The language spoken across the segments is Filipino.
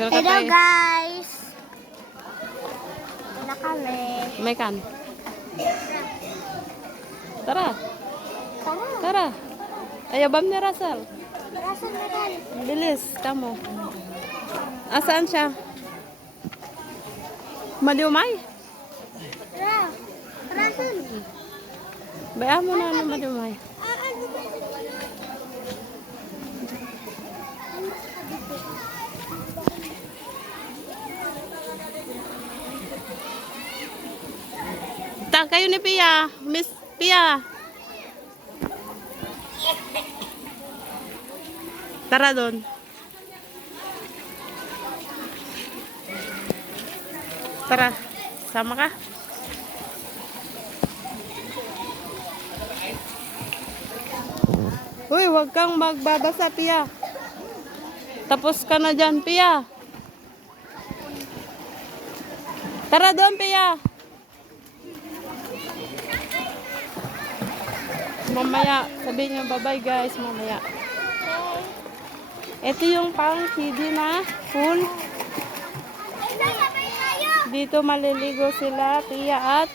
Hello guys! Wala kami. May kan. Tara. Tara! Tara. Ayabam ni Russell. Rasan na tayo. Bilis, kamo. Asaan siya? Madiumay? Tara! Rasan! Bayaan mo na madiumay. Ano ba ito? Kayo ni Pia. Miss Pia. Tara doon. Tara. Sama ka. Uy, huwag kang magbabasa, Pia. Tapos ka na dyan, Pia. Tara doon, Pia. Mamaya, sabihin niyo bye-bye guys, mamaya. Ito yung pang kiddie na pool. Dito maliligo sila, Pia at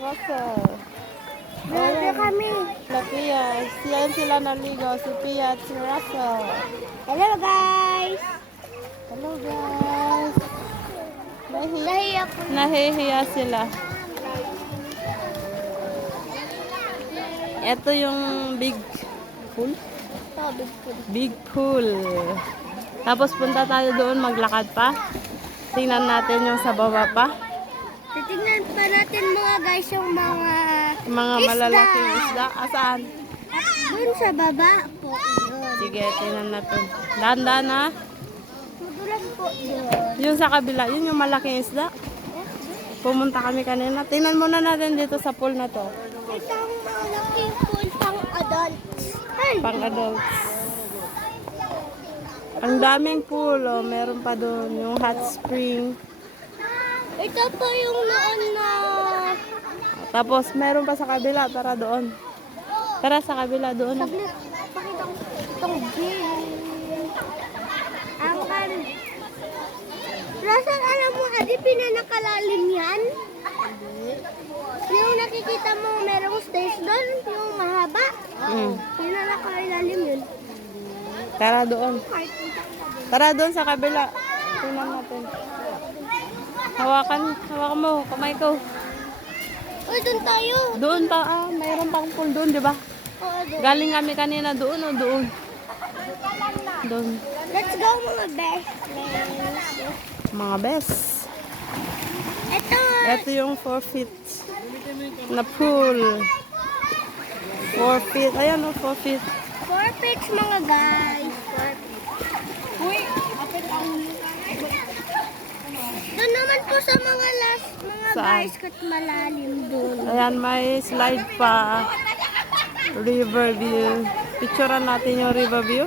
Russell. Dito kami. La Pia, siyan sila naligo, si Pia at si Russell. Hello guys! Hello guys. Nahiya po. Nahihiya sila. Ito yung big pool. Big pool. Tapos punta tayo doon, maglakad pa. Tingnan natin yung sa baba pa. Titignan pa natin mga guys yung mga Malalaking isda. Asaan? Doon sa baba po. Yun. Sige, tingnan natin. Dahan-dahan ha. Madulas po yun. Yung sa kabila, yun yung malaking isda. Pumunta kami kanina. Tingnan muna natin dito sa pool na to. Itong malaking pool pang adults. Ay! Pang adults. Ang daming pool. Oh. Meron pa doon yung hot spring. Ito po yung noon na... Tapos meron pa sa kabila. Tara doon. Tara sa kabila doon. Saglit. Pakita ko itong gate. Ang kan... Rasan, alam mo, adi pinanakalalim yan? Yung nakikita mo merong stage doon, yung mahaba. Pinanakalalim yun. Tara doon. Tara doon sa kabila. Tingnan natin. Hawakan mo, kamay ko. Uy, doon tayo. Doon pa, mayroon pang pool doon, di ba? Oo, doon. Galing kami kanina doon o doon? Doon. Let's go mga best. Mga best. Ito. Ito yung 4 feet na pool. 4 feet. Ayan o, 4 feet. 4 pics mga guys. 4 pics. Uy, kapit ang... Doon naman po sa mga mga Saan? guys kat malalim doon. Ayan, may slide pa. River view. Picturean natin yung river view.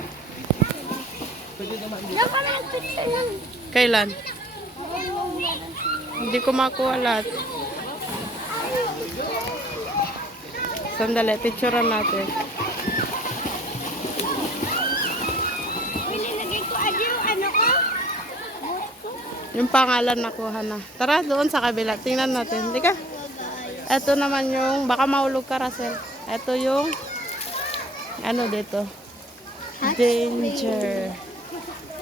Diyan kami nagpicture nun. Kailan? Hindi ko makuha lahat. Sandali, picturean natin. Nilagay ko adi yung ano ko. Yung pangalan nakuha na. Tara, doon sa kabila. Tingnan natin. Hindi ka? Ito naman yung, baka mahulog ka, Russell. Ito yung, ano dito? Danger.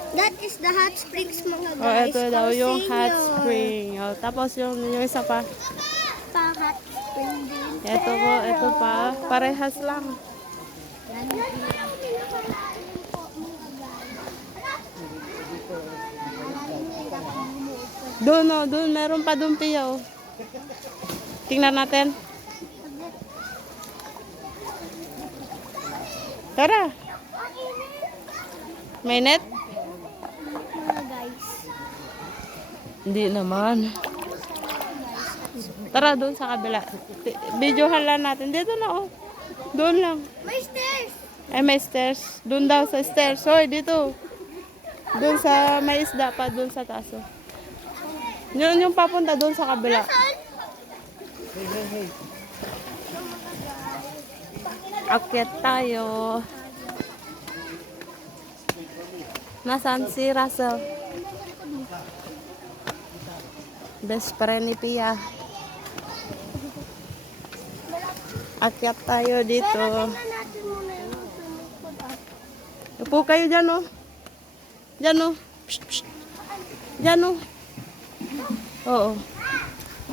That is the hot springs mga Oh, guys. ito daw yung hot Senior. spring. Oh, tapos yung isa pa. Pa hot spring din. Ito pa. Parehas lang. Doon, oh, doon. Meron pa doon, Pia, oh. Tingnan natin. Tara. May net? Mga guys. Hindi naman. Tara, doon sa kabila. Videohan lang natin. Dito na, oh. Doon lang. May stairs. Ay, may stairs. Doon daw sa stairs. Hoy, dito. Doon sa may isda pa, doon sa taas, oh. Yun yung papunta doon sa kabila. Akyat tayo. Nasaan si Russell? Best friend ni Pia. Akyat tayo dito. Pero tingnan natin muna yung swimming pool. Upo kayo dyan, oh. Dyan, oh. Psst, psst. Dyan, oh. Oo.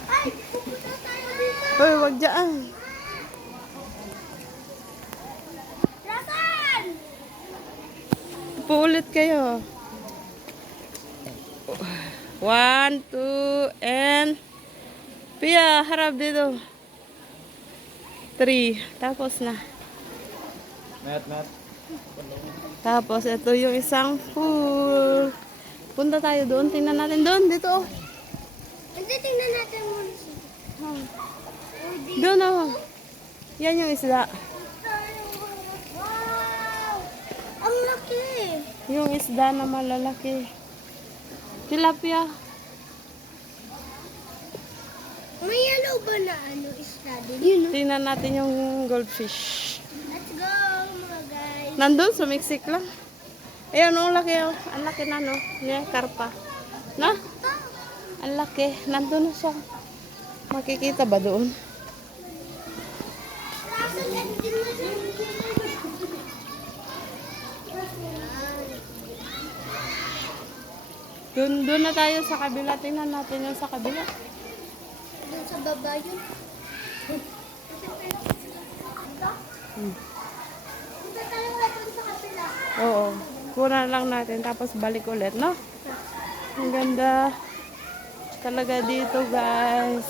Ay, pupunta tayo dito. Uy, wag dyan. Lasan! Upo ulit kayo. 1, 2, and... Pia, harap dito. 3. Tapos na. Mat. Tapos, ito yung isang pool. Punta tayo doon. Tingnan natin doon. Dito, oh. Hindi, tingnan natin muna siya. Doon, oh. Yan yung isda. Wow! Ang laki! Yung isda na malalaki. Tilapia. May yellow ba na isda din? Yun. Tingnan natin yung goldfish. Let's go, mga guys. Nandun, sumiksik lang. Ayan, ang laki, oh. Ang laki na, no? Yan, karpa. Na? Ang laki. Nandun na siya. Makikita ba doon? Doon na tayo sa kabila. Tingnan natin yung sa kabila. Doon sa baba yun. Punta tayo nga doon sa kapila. Oo. Kuna lang natin. Tapos balik ulit, no? Ang ganda talaga dito, guys.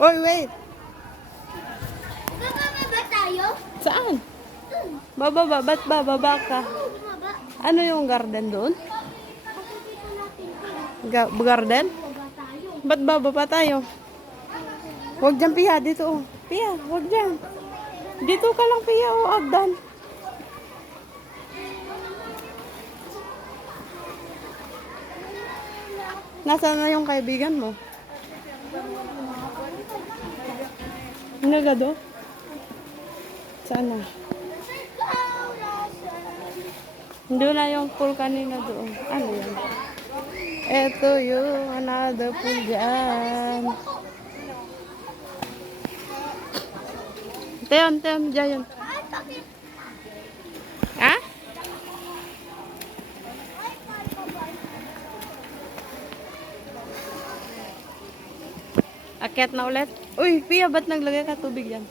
Oy, wait. Bababa ba tayo? Saan? Bababa. Ba't bababa ka? Bumaba. Ano yung garden doon? Makikita natin kung Garden? baba tayo. Ba't bababa tayo? Huwag dyan, Pia. Dito, oh. Pia, huwag dyan. Dito ka lang, Pia, oh. Agdan. Nasaan na yung kaibigan mo? Nagado? Saan na? Doon na yung pool kanina doon. Ano yan? Ito yung another pool dyan. Teon, dyan. Ha? Akyat na ulit. Uy, Pia, ba't naglagay ka tubig yan?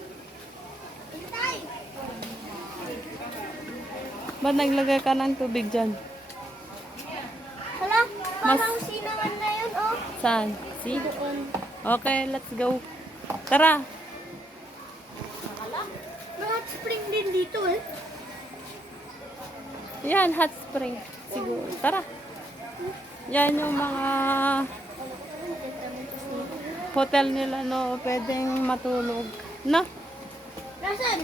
Ba't naglagay ka ng tubig dyan? Hala, parang sinangan na yun, oh. Saan? See? Doon. Okay, let's go. Tara. May hot spring din dito, eh. Yan, hot spring. Siguro. Tara. Yan yung mga hotel nila, no? Pwedeng matulog. No? Nasaan?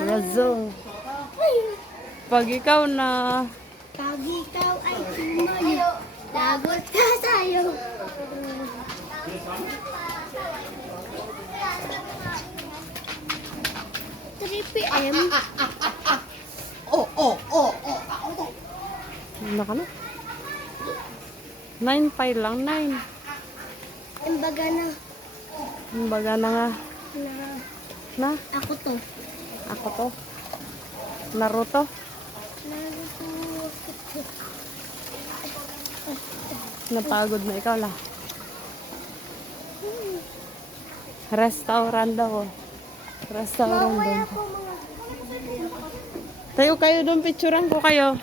Razong. Ay, Pag ikaw na... pag ikaw ay tumayo, lagot ka sa'yo. 3 p.m. Ano ka na? 9 pa lang, 9. Imbaga na. Baga na nga. Na? Ako to. Ako to. Naruto. Napagod na ikaw lang. Restaurant daw. Restaurant Maway doon. ako mga. Tayo kayo doon, picturean ko kayo.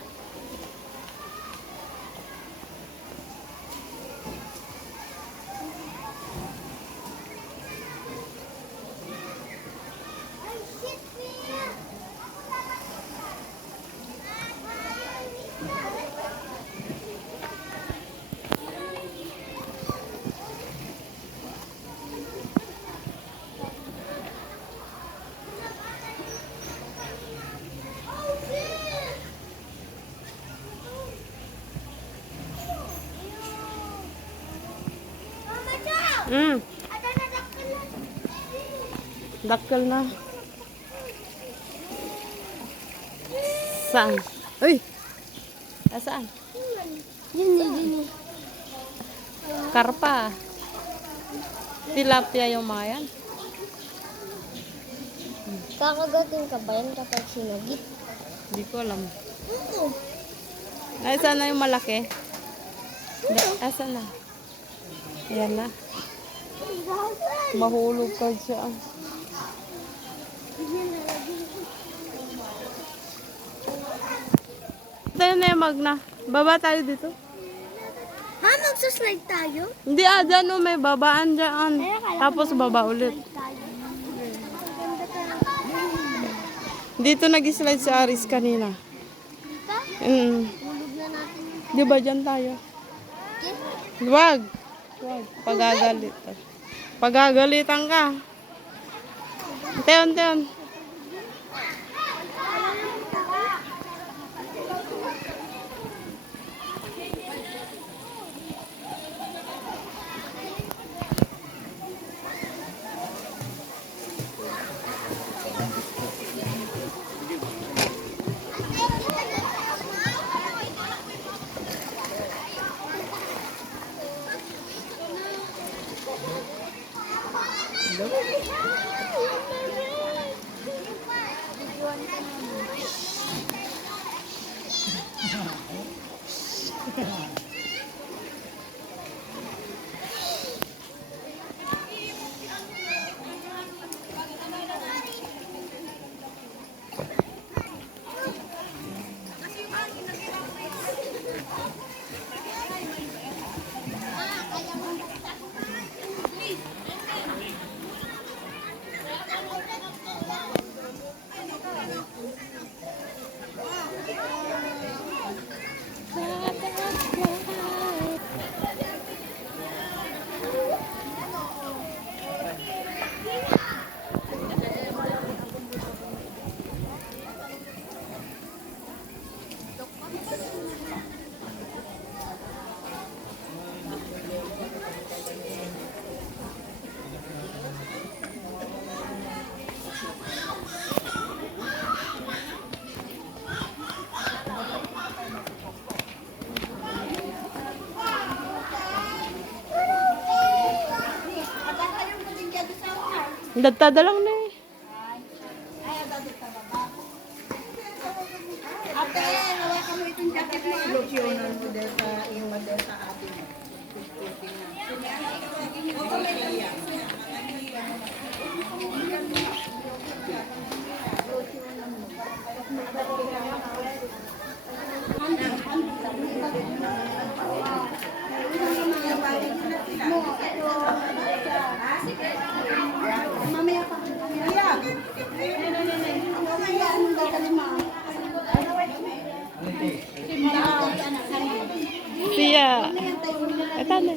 Ay, shit, Mia! Mm. Dakkel na. Saan? Uy! Saan? Yun. Karpa. Tilapia yung mga yan. Kakagatin ka ba yan kapag sinagit? Hindi ko alam. Oo. Ay, saan na yung malaki? Saan na? Ayan na. Mahulog ka siya. Tayo na yung magna. Baba tayo dito. Ha, magsaslide tayo? Hindi dyan may babaan dyan. Tapos baba ulit. Dito nag-slide si Aris kanina. Dito? Hulog na natin. Di ba dyan tayo? Wag. Wag. Pagagalitan. Pagagalitan ka. Teon. Dadtada lang na eh. Siya. Ito na.